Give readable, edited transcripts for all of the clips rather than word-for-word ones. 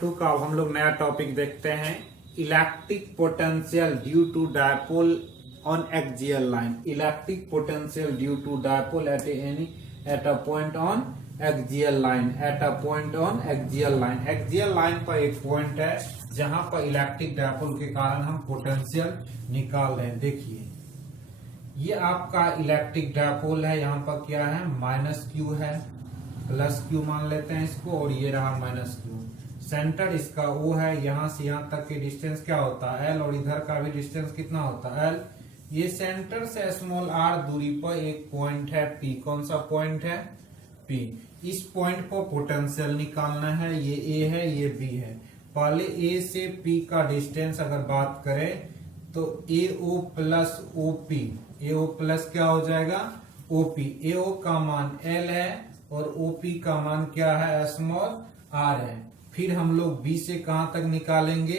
2 का अब हम लोग नया टॉपिक देखते हैं। Electric potential due to dipole on axial line. Electric potential due to dipole at a point on axial line. At a point on axial line. Axial line पर एक point है जहां पर इलेक्ट्रिक डायपोल के कारण हम पोटेंशियल निकाल रहे हैं। देखिए ये आपका इलेक्ट्रिक डायपोल है, यहाँ पर क्या है माइनस क्यू है, प्लस क्यू मान लेते हैं इसको, और ये रहा माइनस क्यू। सेंटर इसका O है, यहाँ से यहाँ तक के डिस्टेंस क्या होता है L, और इधर का भी डिस्टेंस कितना होता है L। ये सेंटर से स्मॉल r दूरी पर एक पॉइंट है P। कौन सा पॉइंट है P। इस पॉइंट पर पोटेंशियल निकालना है। ये A है, ये B है। पहले A से P का डिस्टेंस अगर बात करें तो AO plus OP। AO plus क्या हो जाएगा OP। AO का मान L है और OP का मान क्या है स्मॉल r है। फिर हम लोग B से कहां तक निकालेंगे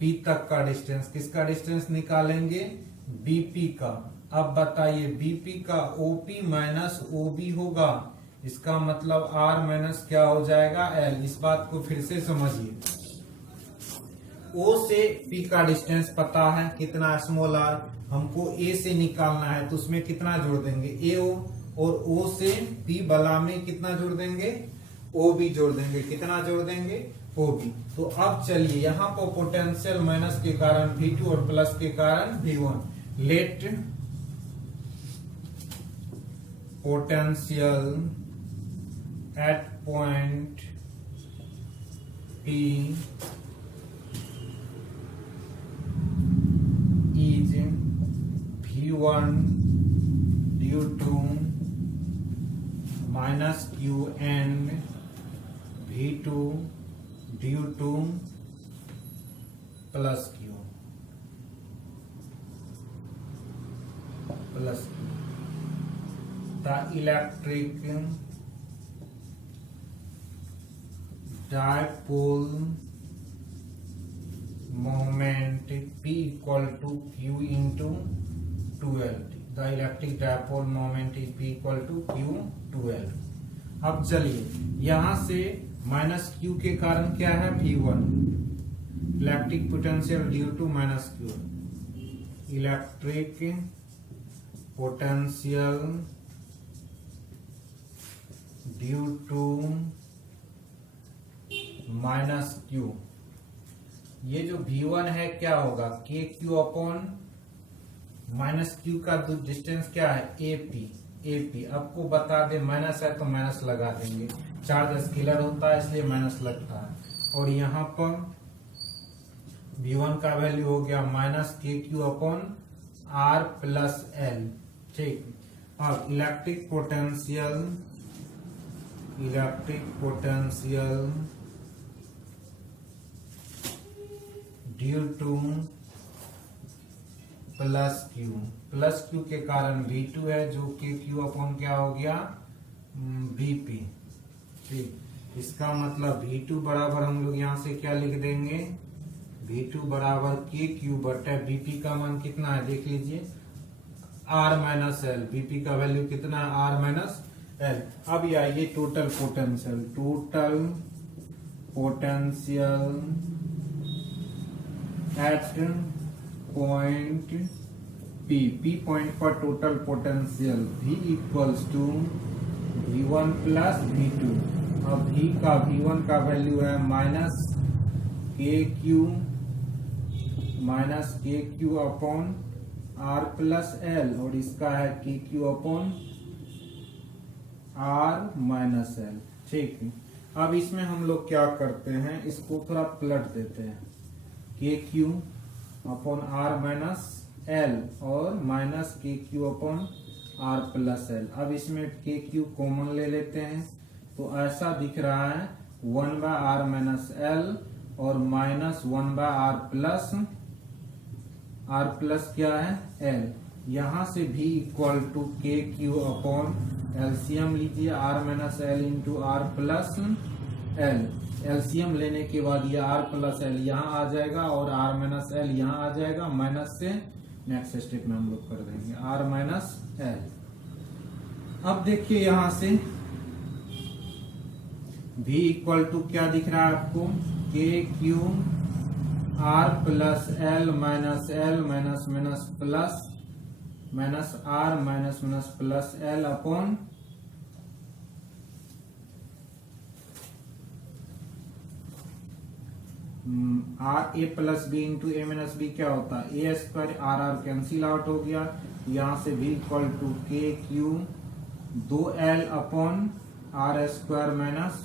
P तक का डिस्टेंस। किसका डिस्टेंस निकालेंगे BP का। अब बताइए BP का OP माइनस OB होगा, इसका मतलब R माइनस क्या हो जाएगा L। इस बात को फिर से समझिए। O से P का डिस्टेंस पता है कितना स्मॉल r, हमको A से निकालना है तो उसमें कितना जोड़ देंगे AO, और O से P बला में कितना जोड़ देंगे OB जोड़ देंगे। कितना जोड़ देंगे OB। तो अब चलिए यहाँ पर पोटेंशियल माइनस के कारण V2 और प्लस के कारण V1। Let potential at point P is V1 due to minus Q and V2 due to plus Q। plus Q। The electric dipole moment P equal to Q into 2L। The electric dipole moment is P equal to Q 2L। अब चलिए यहां से minus Q के कारण क्या है V1। Electric potential due to minus Q। Electric potential due to minus Q। ये जो V1 है क्या होगा KQ अपॉन माइनस Q का डिस्टेंस क्या है AP। आपको बता दे माइनस है तो माइनस लगा देंगे, चार्ज स्केलर होता है इसलिए माइनस लगता है। और यहाँ पर V1 का वैल्यू हो गया minus KQ upon R plus L। ठीक। अब electric potential due to plus Q के कारण V2 है जो कि Q अपॉन क्या हो गया BP। ठीक। इसका मतलब V2 बराबर हम लोग यहाँ से क्या लिख देंगे V2 बराबर KQ बटे BP का मान कितना है देख लीजिए R माइनस L। BP का वैल्यू कितना है R माइनस L। अब ये आइए total potential at point P point पर total potential V equals to V1 plus V2। अब V1 का वैल्यू है minus KQ upon R plus L, और इसका है KQ upon R minus L। ठीक है। अब इसमें हम लोग क्या करते हैं इसको थोड़ा पलट देते हैं KQ upon R minus L और minus KQ upon R plus L। अब इसमें KQ कॉमन ले लेते हैं तो ऐसा दिख रहा है 1 बाय R माइनस L और माइनस 1 बाय R प्लस क्या है L। यहाँ से V equal to KQ upon LCM लीजिए R minus L into R plus L। LCM लेने के बाद ये R प्लस L यहाँ आ जाएगा और R माइनस L यहाँ आ जाएगा। माइनस से नेक्स्ट स्टेप में हम लोग कर देंगे R माइनस L। अब देखिए यहाँ से V इक्वल टू क्या दिख रहा है आपको K Q R plus L minus minus plus minus R minus plus L upon R A plus B into A minus B क्या होता है A square R R cancel out हो गया, यहां से भी equal to K Q 2l upon R square minus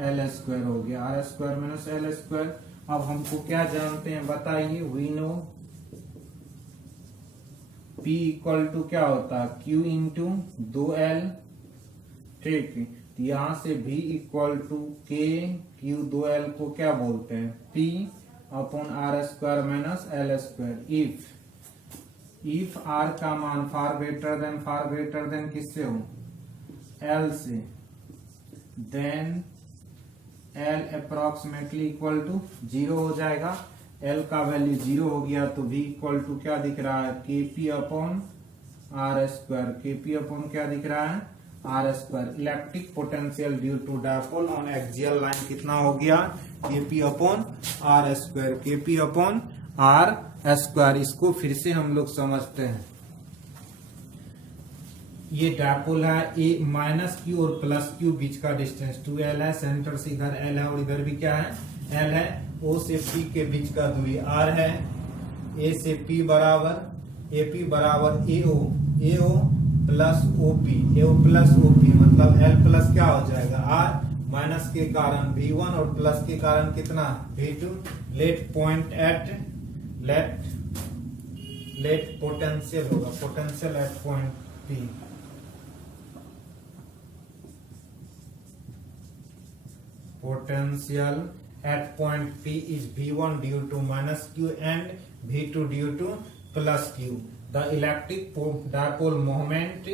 L square हो गया, R square minus L square. अब हमको क्या जानते हैं बताइए, we know P equal to क्या होता है Q इंटू 2l, ठीक। यहां से भी equal to K Q 2l को क्या बोलते हैं P upon R square minus L square. If R का मान फार ग्रेटर देन किससे हो L से, then L approximately equal to 0 हो जाएगा। L का वैल्यू 0 हो गया तो V इक्वल टू क्या दिख रहा है KP upon R square, KP upon क्या दिख रहा है R square. Electric potential due to dipole on axial line कितना हो गया KP upon R square, KP upon R square. इसको फिर से हम लोग समझते हैं, ये डायपोल है ए माइनस क्यू और प्लस क्यू बीच का डिस्टेंस 2l है, सेंटर से इधर l है और इधर भी क्या है l है। O से P के बीच का दूरी r है, A से P बराबर AP बराबर AO प्लस OP मतलब L प्लस क्या हो जाएगा R माइनस के कारण V1 और प्लस के कारण कितना V2। Let point at let potential होगा, potential at point P। Potential at point P is V1 due to minus Q and V2 due to plus Q. The electric dipole moment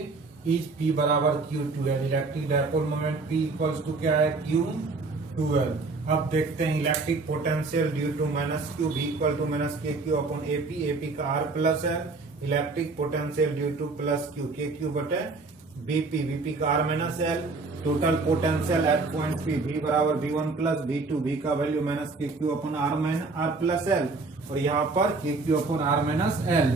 is P बराबर Q2L। Electric dipole moment P equals to क्या है Q2L। अब देखते हैं electric potential due to minus Q V equal to minus K Q upon AP का R plus L। Electric potential due to plus Q K Q बटे VP का R minus L। Total potential at point P V बराबर V1 plus V2, V का value minus K Q upon R plus L और यहाँ पर K Q upon R minus L।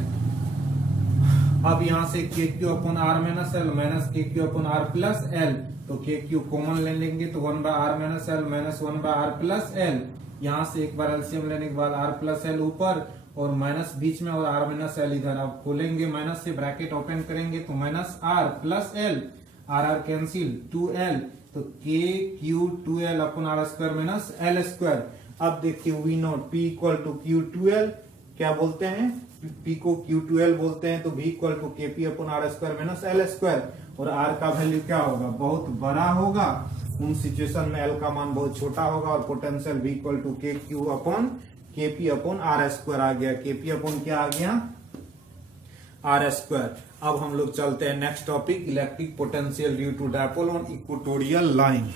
अब यहाँ से K Q upon R minus L minus K Q upon R plus L, तो K Q common ले लेंगे तो 1 by R minus L minus 1 by R plus L। यहाँ से एक बार एलसीएम लेने के बाद R प्लस L ऊपर और माइनस बीच में और R माइनस L इधर। अब खोलेंगे माइनस से ब्रैकेट ओपन करेंगे तो minus R plus L, R cancel 2L, तो K Q 2L upon R square minus L square. अब देखिए we note P equal to Q2L क्या बोलते हैं, P को Q2L बोलते हैं, तो V equal to KP upon R square minus L square. और R का वैल्यू क्या होगा बहुत बड़ा होगा, उन सिचुएशन में L का मान बहुत छोटा होगा और potential V equal to KQ upon KP upon R square आ गया। KP अपॉन क्या आ गया आर स्क्वायर। अब हम लोग चलते हैं next topic, electric potential due to dipole on equatorial line.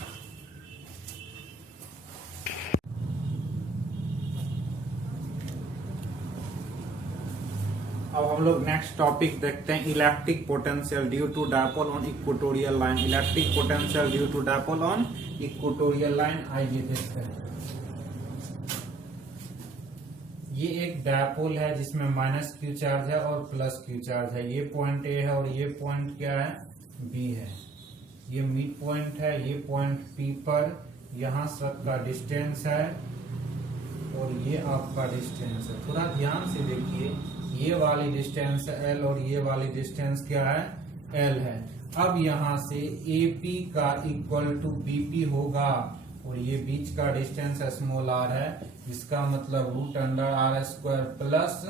अब हम लोग नेक्स्ट टॉपिक देखते हैं, electric potential due to dipole on equatorial line. Electric potential due to dipole on equatorial line, आइए देखते हैं। ये एक डायपोल है जिसमें माइनस क्यू चार्ज है और प्लस क्यू चार्ज है। ये पॉइंट ए है और ये पॉइंट क्या है बी है। ये मिड पॉइंट है, ये पॉइंट पी पर यहाँ सब का डिस्टेंस है और ये आपका डिस्टेंस है। थोड़ा ध्यान से देखिए, ये वाली डिस्टेंस एल और ये वाली डिस्टेंस क्या है एल है। अब यहाँ से AP का इक्वल टू BP होगा और ये बीच का डिस्टेंस स्मॉल r है, जिसका मतलब root under R square plus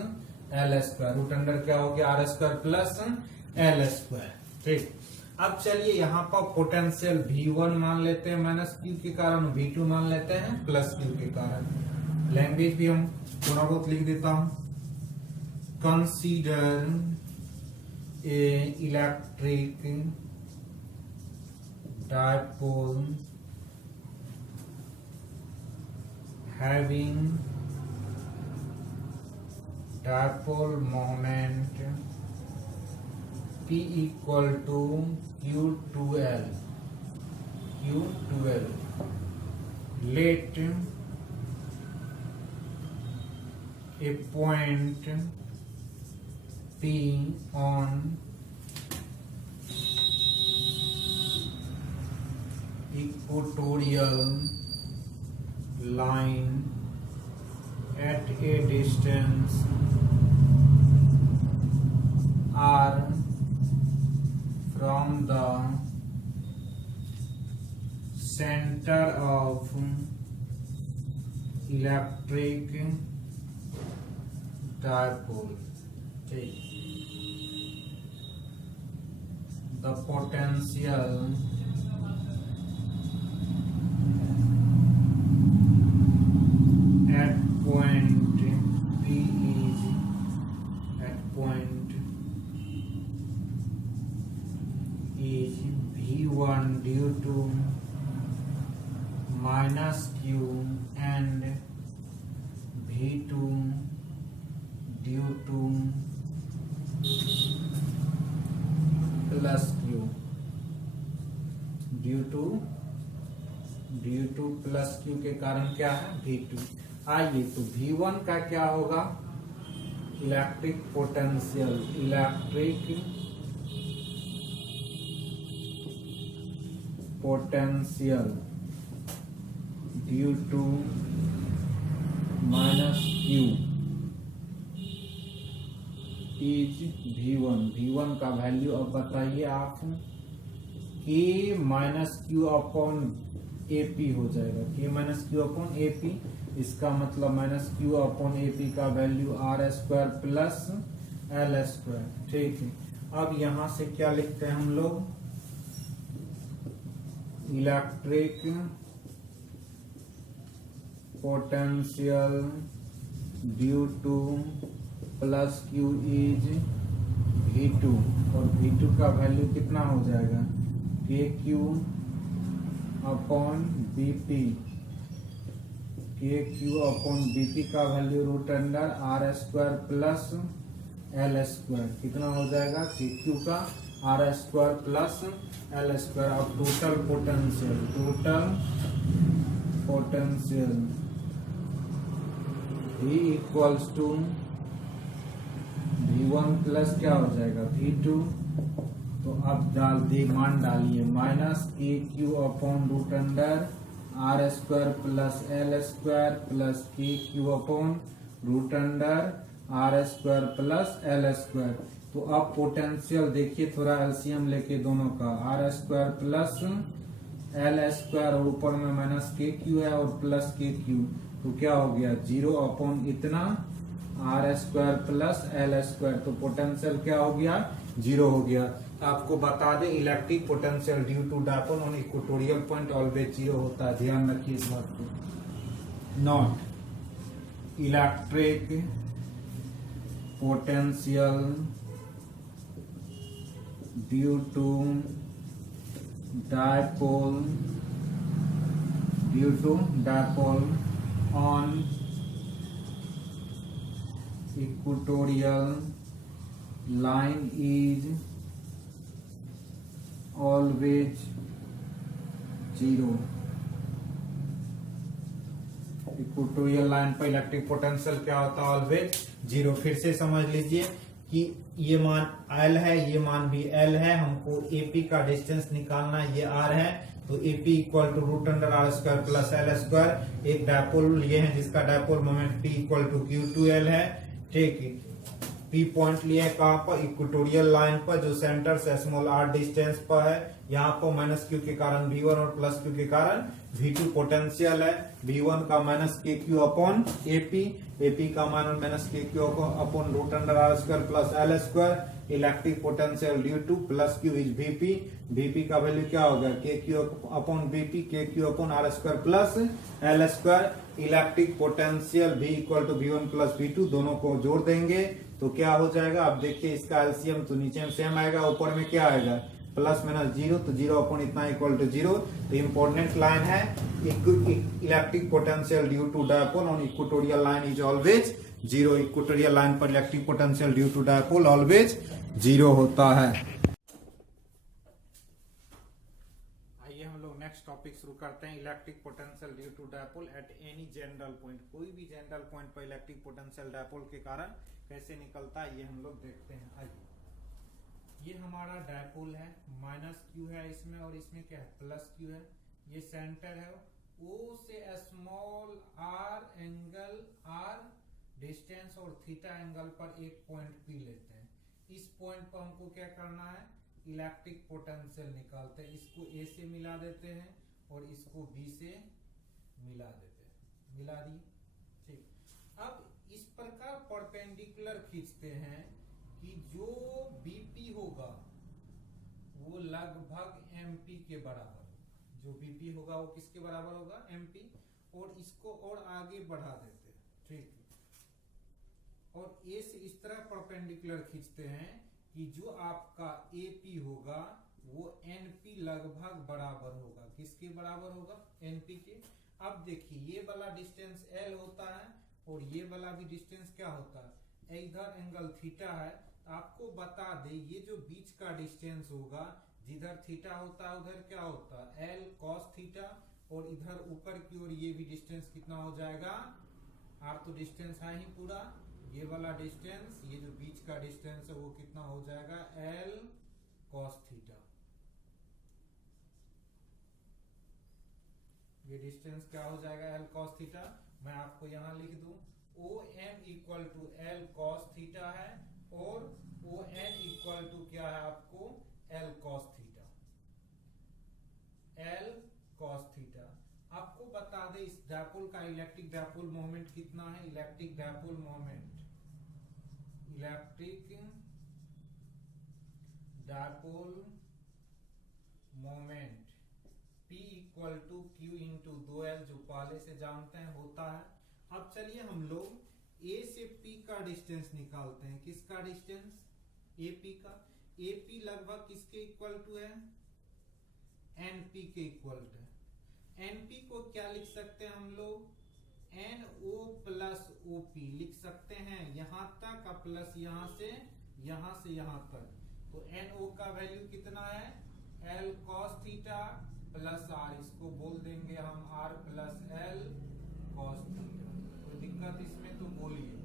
L square. Root under क्या हो गया R square plus L square, ठीक। अब चलिए यहाँ पर पोटेंशियल V1 मान लेते हैं माइनस क्यू के कारण, V2 मान लेते हैं प्लस क्यू के कारण। लैंग्वेज भी हम थोड़ा बहुत लिख देता हूं। Consider a electric dipole having dipole moment P equal to Q2L. Let a point P on equatorial line at a distance r from the center of electric dipole. The potential at point P is V1 due to minus Q and V2 due to plus Q due to plus Q के कारण क्या है V2। आइए तो V1 का क्या होगा, electric potential due to minus Q is V1 का वैल्यू अब बताइए आप, K minus Q upon AP हो जाएगा, K minus Q upon AP। इसका मतलब माइनस क्यू अपॉन AP का value R square plus L square. ठीक है, अब यहां से क्या लिखते हैं हम लोग, electric potential due to plus Q is V2 और V2 का वैल्यू कितना हो जाएगा, KQ upon BP। KQ upon BP का value root under R square plus L square, कितना हो जाएगा KQ का R square plus L square. अब total potential V equals to V1 plus क्या हो जाएगा V2। तो अब मान डालिए minus KQ upon root under R square plus L square plus KQ upon root under R square plus L square. तो अब पोटेंशियल देखिए, थोड़ा एलसीएम लेके दोनों का, R square plus L square और ऊपर में माइनस KQ है और प्लस KQ, तो क्या हो गया 0 अपॉन इतना R square plus L square. तो पोटेंशियल क्या हो गया 0 हो गया। आपको बता दें electric potential due to dipole on equatorial point always 0 होता है, ध्यान रखिए इस बात को। Not electric potential due to dipole on equatorial line is always 0। Equatorial line पर इलेक्ट्रिक पोटेंशियल क्या होता है, ऑलवेज 0। फिर से समझ लीजिए कि ये मान L है, ये मान भी L है, हमको AP का डिस्टेंस निकालना है, ये R है, तो AP equal to root under R square plus L square. एक डायपोल ये है जिसका dipole moment P equal to Q2L है। ठीक है, P पॉइंट लिए है कहाँ पर, इक्वेटोरियल लाइन पर जो सेंटर से स्मॉल r डिस्टेंस पर है। यहाँ पर माइनस Q के कारण V1 और प्लस Q के कारण V2 पोटेंशियल है। V1 का माइनस KQ अपॉन AP का minus KQ upon root under R square plus L square. Electric potential due to plus Q is VP का वैल्यू क्या होगा KQ upon BP, KQ upon R square plus L square. Electric potential V equal to V1 plus V2, दोनों को जोड़ देंगे तो क्या हो जाएगा। अब देखिए इसका एलसीएम तो नीचे में सेम आएगा, ऊपर में क्या आएगा प्लस माइनस 0, तो 0 अपॉन इतना इक्वल टू 0। तो इम्पोर्टेंट लाइन है electric potential due to dipole on equatorial line is always 0। Equatorial line पर electric potential due to dipole always 0 होता है। आइए हम लोग नेक्स्ट टॉपिक शुरू करते हैं। Electric potential due to dipole at any general point. कोई भी जनरल पॉइंट पर इलेक्ट्रिक पोटेंशियल डायपोल के कारण कैसे निकलता है ये हम लोग देखते हैं। आइए, ये हमारा डायपोल है, माइनस क्यू है इसमें और इसमें क्या है प्लस क्यू है। ये सेंटर है, ओ से small R angle R distance और थीटा एंगल पर एक पॉइंट पी लेते हैं। इस पॉइंट पर हमको क्या करना है, इलेक्ट्रिक पोटेंशियल निकालते हैं। इसको ए से मिला देते हैं और इसको बी से मिला देते हैं। मिला दिए, ठीक। अब इस प्रकार परपेंडिकुलर खींचते हैं कि जो बीपी होगा वो लगभग एमपी के बराबर होगा। जो बीपी होगा वो किसके बराबर होगा, एमपी। और इसको और आगे बढ़ा देते हैं, ठीक। और ए से इस तरह परपेंडिकुलर खींचते हैं कि जो आपका एपी होगा वो एनपी लगभग बराबर होगा। किसके बराबर होगा, एनपी के। अब देखिए, ये वाला डिस्टेंस एल होता है और ये वाला भी डिस्टेंस क्या होता है, इधर एंगल थीटा है। आपको बता दे, ये जो बीच का डिस्टेंस होगा, जिधर थीटा होता है उधर क्या होता है, एल कॉस थीटा। और इधर ऊपर की ओर ये भी डिस्टेंस कितना हो जाएगा, आर तो डिस्टेंस है ही पूरा। ये वाला डिस्टेंस, ये जो बीच का डिस्टेंस है वो कितना हो जाएगा, एल कॉस थीटा। ये डिस्टेंस क्या हो जाएगा, एल कॉस थीटा। मैं आपको यहां लिख दूं, O M equal to L cos theta है और ओ एन इक्वल टू क्या है आपको, L cos theta. L cos theta. आपको बता दे इस डायपोल का इलेक्ट्रिक डायपोल मोमेंट कितना है। Electric dipole moment, electric dipole moment P equal to Q into 2L, जो पहले से जानते हैं होता है। अब चलिए हम लोग A से P का डिस्टेंस निकालते हैं। किसका डिस्टेंस, AP का। AP लगभग किसके इक्वल टू है, NP के इक्वल टू है। NP को क्या लिख सकते हैं हम लोग, NO प्लस OP लिख सकते हैं। यहां तक का प्लस यहां से यहां तक। तो NO का वैल्यू कितना है, L cos theta plus R। इसको बोल देंगे हम R plus L cos theta. कोई दिक्कत इसमें तो बोलिए।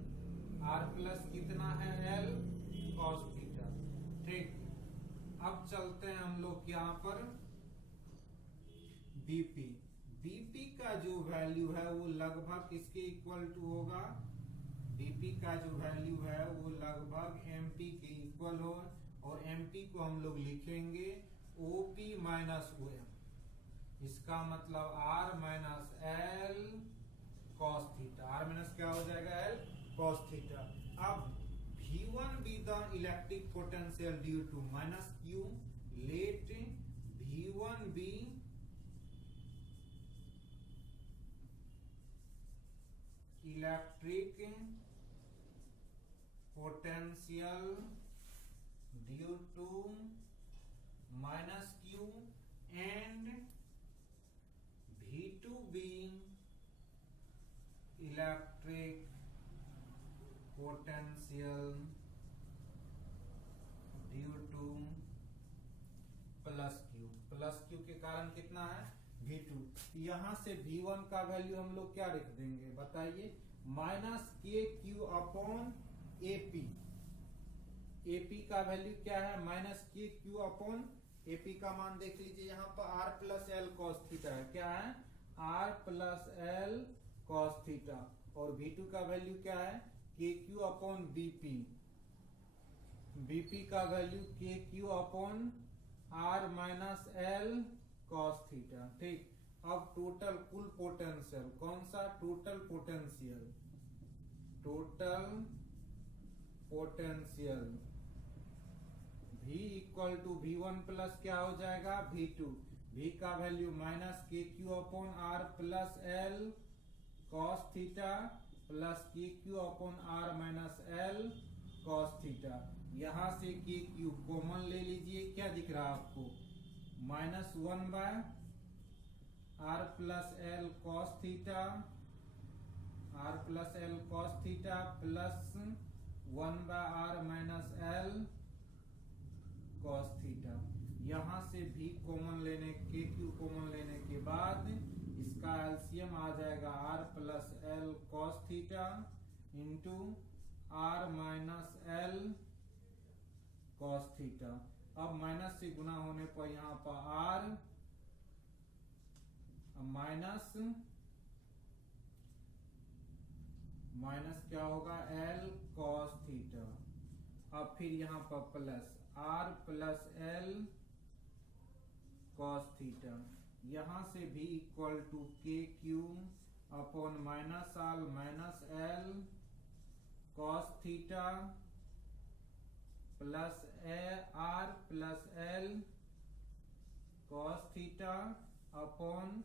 R प्लस कितना है, L cos थीटा, ठीक। अब चलते हैं हम लोग यहां पर बीपी। बीपी का जो वैल्यू है वो लगभग किसके इक्वल टू होगा, बीपी का जो वैल्यू है वो लगभग एमपी के इक्वल हो। और एमपी को हम लोग लिखेंगे ओपी माइनस ओएम। इसका मतलब R minus L cos theta. R minus क्या हो जाएगा, एल कॉस थीटा। अब V1 be the electric potential due to minus Q. Let V1 be electric potential due to minus Q and V2 being electric potential due to plus Q. Plus Q के कारण कितना है, V2। यहां से V1 का value हम लोग क्या लिख देंगे बताइए, minus K Q upon AP. AP का वैल्यू क्या है, minus K Q upon AP का मान देख लीजिए। यहाँ पर R plus L cos theta है, क्या है, R plus L cos theta. और V2 का वैल्यू क्या है, K Q upon BP. BP का value K Q upon R minus L cos theta, ठीक। अब टोटल कुल पोटेंशियल, कौन सा, total potential. Total potential V equal to V1 plus क्या हो जाएगा, V2। V का value minus K Q upon R plus L cos theta plus K Q upon R minus L cos theta. यहां से K Q common ले लीजिए, क्या दिख रहा है आपको, minus 1 by R plus L cos theta, R plus L cos theta plus 1 by R minus L cos theta. यहां से भी कॉमन लेने के क्यू कॉमन लेने के बाद इसका एलसीएम आ जाएगा R plus L cos theta into R minus L cos theta. अब माइनस से गुना होने पर यहां पर आर माइनस क्या होगा एल कॉस थीटा। अब फिर यहां पर plus R plus L cos theta. यहां से भी equal to K Q upon minus L cos theta plus R plus L cos theta upon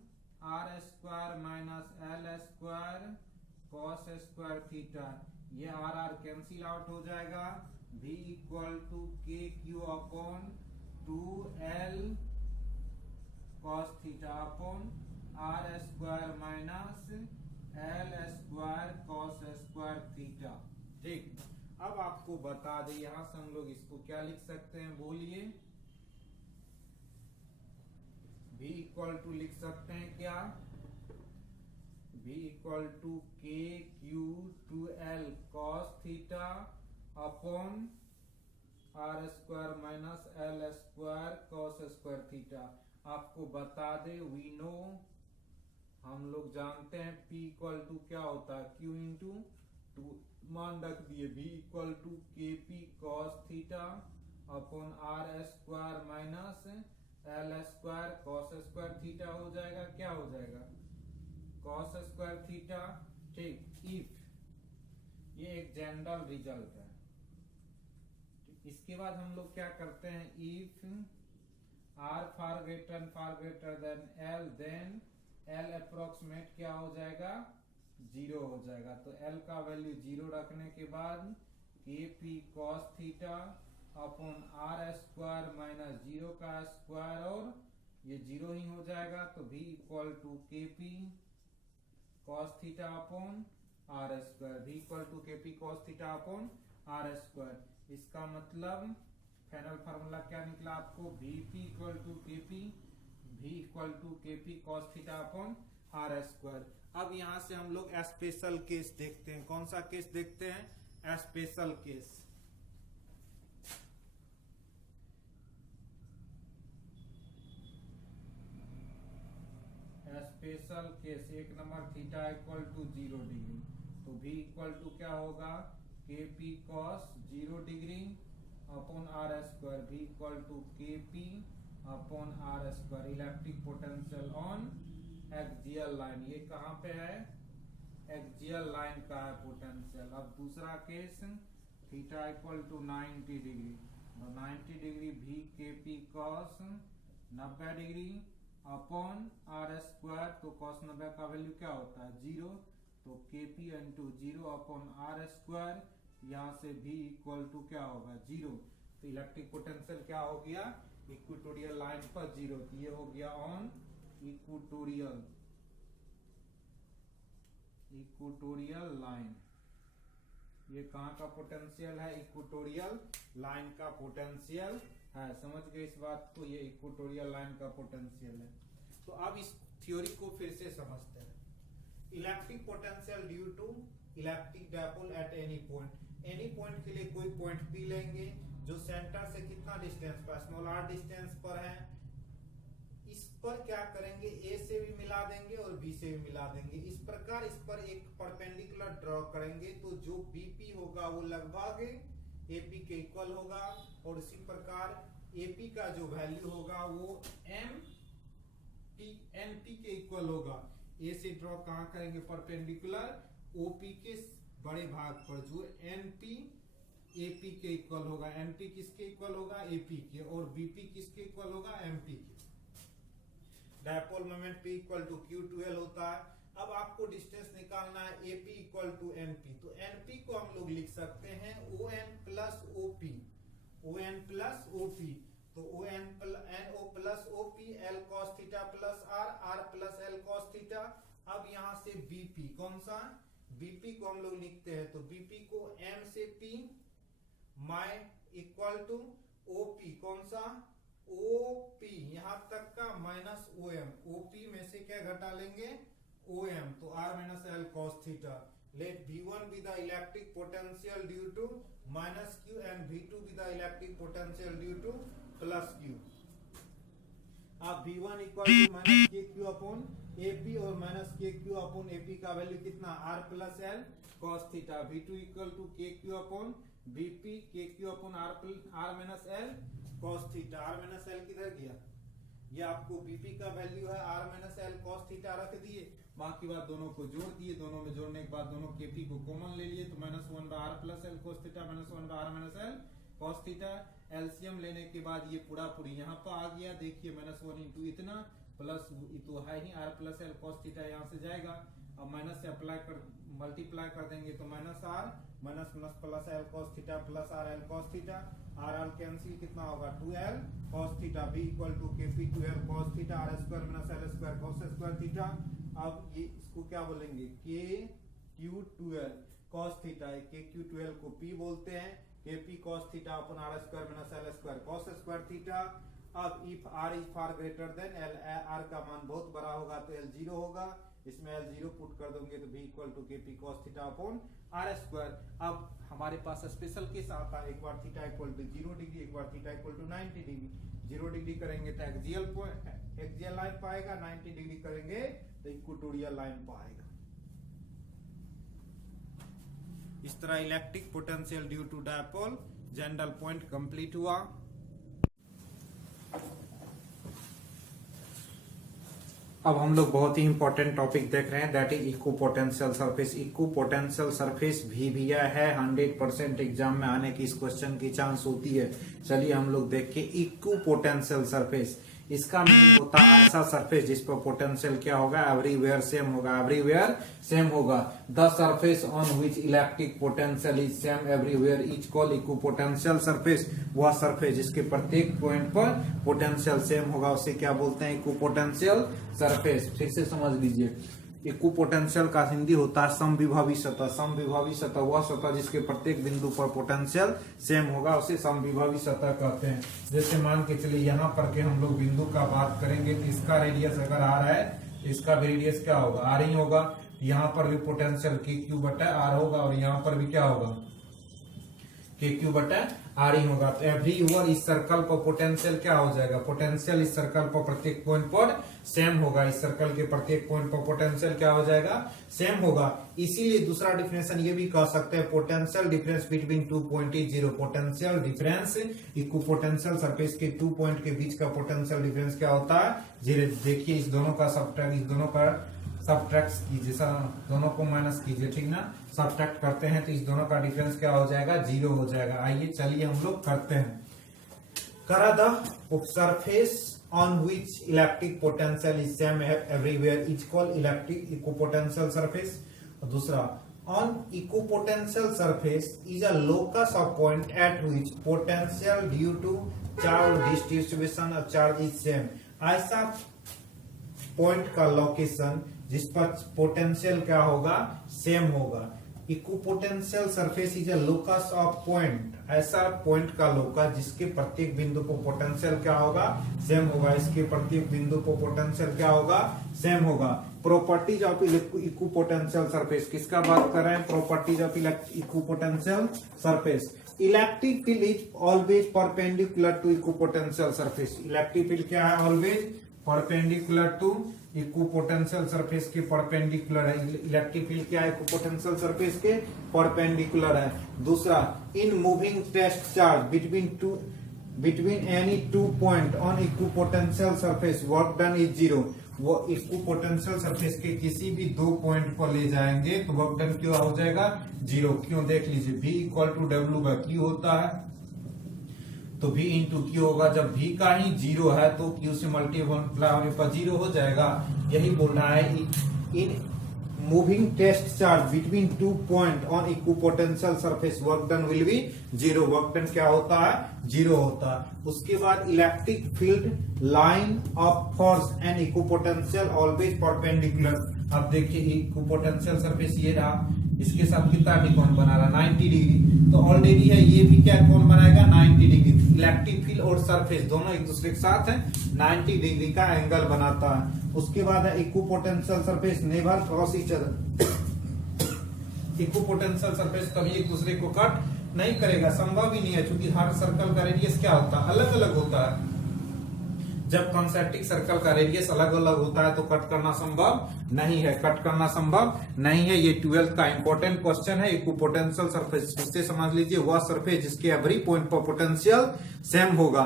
R square minus L square cos square theta. ये R cancel out हो जाएगा। v equal to K Q upon 2l cos theta upon R square minus L square cos square theta. ठीक, अब आपको बता दें यहां से हम लोग इसको क्या लिख सकते हैं, बोलिए। v इक्वल टू लिख सकते हैं क्या, v equal to K Q 2l cos theta upon R square minus L square cos square theta. आपको बता दे वी नो, हम लोग जानते हैं p इक्वल टू क्या होता है q इंटू टू, मान रख दिए v equal to K P cos theta upon R square minus L square cos square theta हो जाएगा। क्या हो जाएगा कॉस स्क्वायर थीटा। ठीक, इफ ये एक जनरल रिजल्ट है। इसके बाद हम लोग क्या करते हैं, if R far greater than L, then L approximate क्या हो जाएगा 0 हो जाएगा। तो एल का वैल्यू 0 रखने के बाद K P cos theta upon R square minus 0 का स्क्वायर और ये 0 ही हो जाएगा। तो v equal to K P cos theta upon R square, v equal to K P cos theta upon R square. इसका मतलब फाइनल फार्मूला क्या निकला आपको, vp equal to K P, v equal to K P cos theta upon R square. अब यहां से हम लोग स्पेशल केस देखते हैं। कौन सा केस देखते हैं, special case. Special case 1 number theta equal to 0 degree. तो v इक्वल टू क्या होगा K P cos 0 degree upon R square, v equal to K P upon R square. Electric potential on axial line, ये कहां पे है axial line का है potential. अब दूसरा case theta equal to 90 degree, 90 degree v K P cos 90 degree upon R square. तो cos 90 का वैल्यू क्या होता है 0, तो K P into 0 upon R square. यहां से v इक्वल टू क्या होगा 0। तो इलेक्ट्रिक पोटेंशियल क्या हो गया इक्वेटोरियल लाइन पर 0। तो ये हो गया ऑन इक्वेटोरियल लाइन। ये कहां का पोटेंशियल है, इक्वेटोरियल लाइन का पोटेंशियल है। समझ गए इस बात को, ये इक्वेटोरियल लाइन का पोटेंशियल है। तो अब इस थ्योरी को फिर से समझते हैं। Electric potential due to electric dipole at any point. Any point के लिए कोई पॉइंट पी लेंगे जो सेंटर से कितना डिस्टेंस पर, स्मॉल आर डिस्टेंस पर है। इस पर क्या करेंगे, ए से भी मिला देंगे और बी से भी मिला देंगे। इस प्रकार इस पर एक परपेंडिकुलर ड्रॉ करेंगे तो जो बीपी होगा वो लगभग एपी के इक्वल होगा, और इसी प्रकार एपी का जो वैल्यू होगा वो एनपी के इक्वल होगा। ए से ड्रॉ कहां करेंगे, परपेंडिकुलर ओपी के बड़े भाग पर, जो एनपी एपी के इक्वल होगा। एनपी किसके इक्वल होगा, एपी के, और बीपी किसके इक्वल होगा, एमपी के। Dipole moment P equal to Q2L होता है। अब आपको डिस्टेंस निकालना है AP इक्वल टू NP। तो NP को हम लोग लिख सकते हैं ON plus OP, ON plus OP। तो NO plus OP L cos theta plus R plus L cos theta. अब यहां से BP, कौन सा BP को हम लोग लिखते हैं, तो BP को M से P माइ इक्वल टू OP, कौन सा OP यहां तक का माइनस OM, OP में से क्या घटा लेंगे OM, तो R minus L cos theta. Let V1 be the electric potential due to minus Q and V2 be the electric potential due to plus Q। अब V1 equal to minus K Q upon AP और minus K Q upon AP का value कितना R plus L cos theta. V2 equal to K Q upon BP K Q upon R minus L cos theta. R minus L किधर गया, ये आपको BP का वैल्यू है, R minus L cos theta रख दिए, बाकी बात दोनों को जोड़ दिए, दोनों में जोड़ने के बाद दोनों KP को कॉमन ले लिए, तो minus 1/R plus L cos theta minus 1/R minus L cos theta. LCM लेने के बाद ये पूरा पूरी यहाँ पर आ गया, देखिए माइनस 1 इंटू इतना प्लस तो है ही R plus L cos theta यहाँ से जाएगा। अब माइनस से अप्लाई कर मल्टीप्लाई कर देंगे तो minus R minus plus L cos theta plus R L cos theta, R cancel कितना होगा 2L cos theta. B equal to KP 2L cos theta R square minus L square cos square theta. अब ये इसको क्या बोलेंगे KQ 2L cos theta, KQ 2L को P बोलते हैं, KP cos theta upon R square minus L square cos square theta. अब if R is far greater than L, R का मान बहुत बड़ा होगा तो L 0 होगा, इसमें L 0 पुट कर दोगे तो V equal to KP cos theta upon R square. अब हमारे पास स्पेशल केस आता है, एक बार थीटा इक्वल टू 0 डिग्री, एक बार theta equal to 90 degree. 0 degree करेंगे तो एक्सियल लाइन पाएगा, 90 डिग्री करेंगे तो इक्वेटोरियल लाइन पाएगा। इस तरह electric potential due to dipole general point complete हुआ। अब हम लोग बहुत ही इंपॉर्टेंट टॉपिक देख रहे हैं, दैट इज इक्को पोटेंशियल सरफेस। इक्को पोटेंशियल सरफेस भी है 100% एग्जाम में आने की इस क्वेश्चन की चांस होती है। चलिए हम लोग देख के इक्को पोटेंशियल सरफेस, इसका मीनिंग होता है ऐसा सरफेस जिस पर पोटेंशियल क्या होगा एवरीवेयर सेम होगा, एवरीवेयर सेम होगा। The surface on which electric potential is same everywhere is called equipotential surface. वह सरफेस जिसके प्रत्येक पॉइंट पर पोटेंशियल सेम होगा उसे क्या बोलते हैं इक्विपोटेंशियल सरफेस। फिर से समझ लीजिए, इक्विपोटेंशियल का हिंदी होता है समविभावी सतह। समविभावी सतह वह सतह जिसके प्रत्येक बिंदु पर पोटेंशियल सेम होगा उसे समविभावी सतह कहते हैं। जैसे मान के चलिए यहाँ पर के हम लोग बिंदु का बात करेंगे तो इसका रेडियस अगर आ रहा है इसका भी रेडियस क्या होगा आर ही होगा। यहाँ पर भी पोटेंशियल के क्यू बटा आर होगा और यहाँ पर भी क्या होगा के क्यू बटा आर ही होगा। तो एवरीवेयर इस सर्कल पर पोटेंशियल क्या हो जाएगा, पोटेंशियल इस सर्कल पर प्रत्येक पॉइंट पर सेम होगा। इस सर्कल के प्रत्येक पॉइंट पर पोटेंशियल क्या हो जाएगा सेम होगा। इसीलिए दूसरा डिफिनेशन ये भी कह सकते हैं potential difference between 2 point is 0। Potential difference equipotential surface के 2 पॉइंट के बीच का पोटेंशियल डिफरेंस क्या होता है 0। देखिए इस दोनों का सब्ट्रैक्ट कीजिए, दोनों को माइनस कीजिए, ठीक ना। सब्ट्रैक्ट करते हैं तो इस दोनों का डिफरेंस क्या हो जाएगा 0 हो जाएगा। आइए चलिए हम लोग करते हैं। करा the surface on which electric potential is same everywhere is called electric equipotential surface. दूसरा, on equipotential surface is a locus of point at which potential due to charge distribution of charge is same. ऐसा point का location जिस पर potential क्या होगा same होगा। Equipotential surface is a locus of point, ऐसा point का लोकस जिसके प्रत्येक बिंदु पर पोटेंशियल क्या होगा सेम होगा। इसके प्रत्येक बिंदु पर पोटेंशियल क्या होगा सेम होगा। प्रॉपर्टीज ऑफ इक्विपोटेंशियल सरफेस, किसका बात कर रहे हैं properties of equipotential surface. Electric field is always perpendicular to equipotential surface. Electric field क्या है always perpendicular to equipotential surface के परपेंडिकुलर है। इलेक्ट्रिक फील्ड क्या है इक्विपोटेंशियल सरफेस के परपेंडिकुलर है। दूसरा, in moving test charge between any 2 point on equipotential surface work done is 0। वो इक्विपोटेंशियल सरफेस के किसी भी 2 पॉइंट पर ले जाएंगे तो वर्क डन क्यों हो जाएगा 0। क्यों देख लीजिए, V equal to W by Q होता है, तो V इंटू क्यू होगा। जब V का ही 0 है तो Q से मल्टीप्लाई होने पर 0 हो जाएगा। यही बोल रहा है in moving test charge between 2 point on equipotential surface work done will be 0। Work done क्या होता है 0 होता है। उसके बाद electric field line of force and equipotential always perpendicular. अब देखिए इक्विपोटेंशियल सरफेस ये रहा, इसके साथ कितना कोण बना रहा 90 डिग्री, तो ऑलरेडी है ये भी क्या कोण बनाएगा 90 डिग्री। इलेक्ट्रिक फील्ड फिल और सरफेस दोनों एक दूसरे के साथ है 90 डिग्री का एंगल बनाता है। उसके बाद है equipotential surface never cross each other. Equipotential surface कभी एक दूसरे को कट नहीं करेगा, संभव ही नहीं है, क्योंकि हर सर्कल का रेडियस क्या होता है, अलग अलग होता है। जब कंसेंट्रिक सर्कल का रेडियस अलग अलग होता है तो कट करना संभव नहीं है, कट करना संभव नहीं है। ये 12th का इंपॉर्टेंट क्वेश्चन है। इक्विपोटेंशियल सरफेस इससे समझ लीजिए वह सरफेस जिसके एवरी पॉइंट पर पोटेंशियल सेम होगा,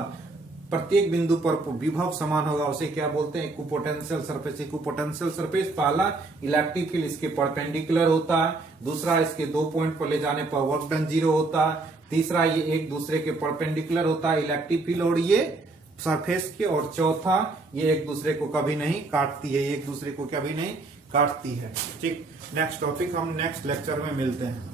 प्रत्येक बिंदु पर विभव समान होगा, उसे क्या बोलते हैं, इक्विपोटेंशियल सरफेस। इक्विपोटेंशियल सरफेस पहला इलेक्ट्रिक फील्ड इसके परपेंडिकुलर होता है, दूसरा इसके 2 पॉइंट पर ले जाने पर वर्क डन 0 होता है, तीसरा ये एक दूसरे के परपेंडिकुलर होता है इलेक्ट्रिक फील्ड और ये सरफेस के, और चौथा ये एक दूसरे को कभी नहीं काटती है, एक दूसरे को कभी नहीं काटती है। ठीक, नेक्स्ट टॉपिक हम नेक्स्ट लेक्चर में मिलते हैं।